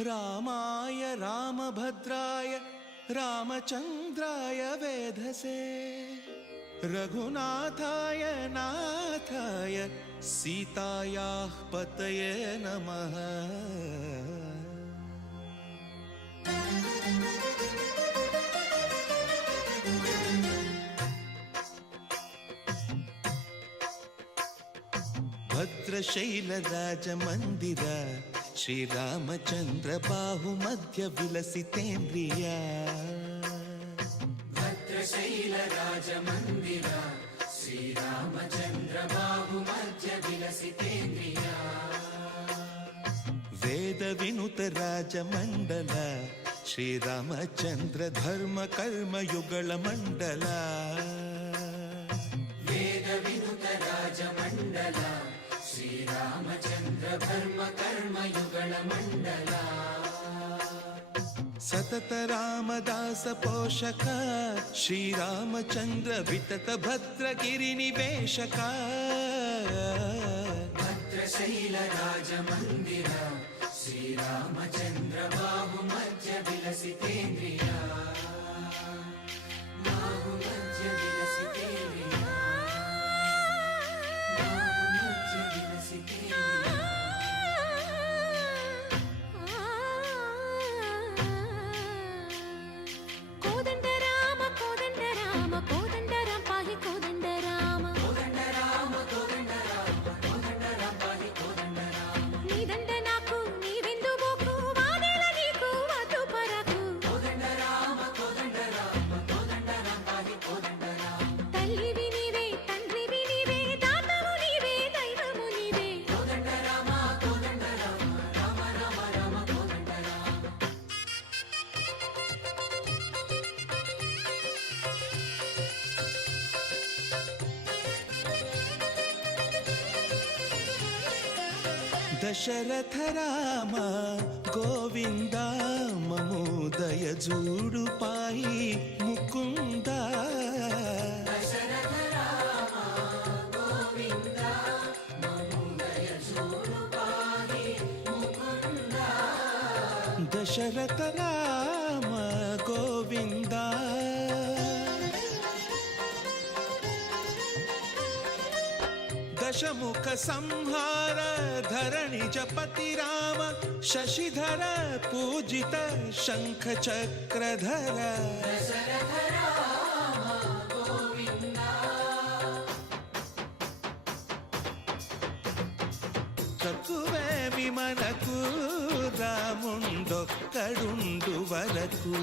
रामाय रामभद्राय रामचन्द्राय वेधसे रघुनाथाय नाथाय सीतायाः पतये नमः। भद्रशैलराजमन्दिर श्रीरामचन्द्र बाहुमध्य विलसितेन्द्रिया। भद्रशैलराजमन्दिर श्रीरामचन्द्र बाहुमध्य विलसितेन्द्रिया। वेदविनुत राजमण्डल श्रीरामचन्द्र धर्म कर्म युगल मण्डल। वेदविनुत राजमण्डल श्रीरामचन्द्र धर्म कर्म युगल मण्डल। सतत रामदास पोषक श्रीरामचन्द्र वितत भद्रगिरिनिवेशक। भद्रशैलराजमन्दिर श्रीरामचन्द्र बाहुमध्य विलसितेन्द्रिया। बाहुमध्य विलसितेन्द्रिया। बाहुमध्य विलसितेन्द्रिया। कोदंड राम पाहि कोदंड राम। कोदंड राम पाहि कोदंड राम। नी दंड नाकु नीवेंदु बोकु वादेला नीकु वधु परकु। कोदंड राम पाहि कोदंड राम। तल्लिवि नीवे तंड्रिवि नीवे दातवु नीवे दैवमु नीवे। कोदंड राम राम राम राम कोदंड राम। दशरथ राम गोविंद ममोदय जूडु पाहि मुकुंद। दशरथ राम गोविंद ममोदय जूडु पाहि मुकुंद। दशरथ राम गोविंद दशमुख संहार धरणि जपति राम शशिधर पूजित शंख चक्रधर। दशरथ राम गोविंद। తక్కువేమి మనకు రాముండొక్కడుండు వరకు।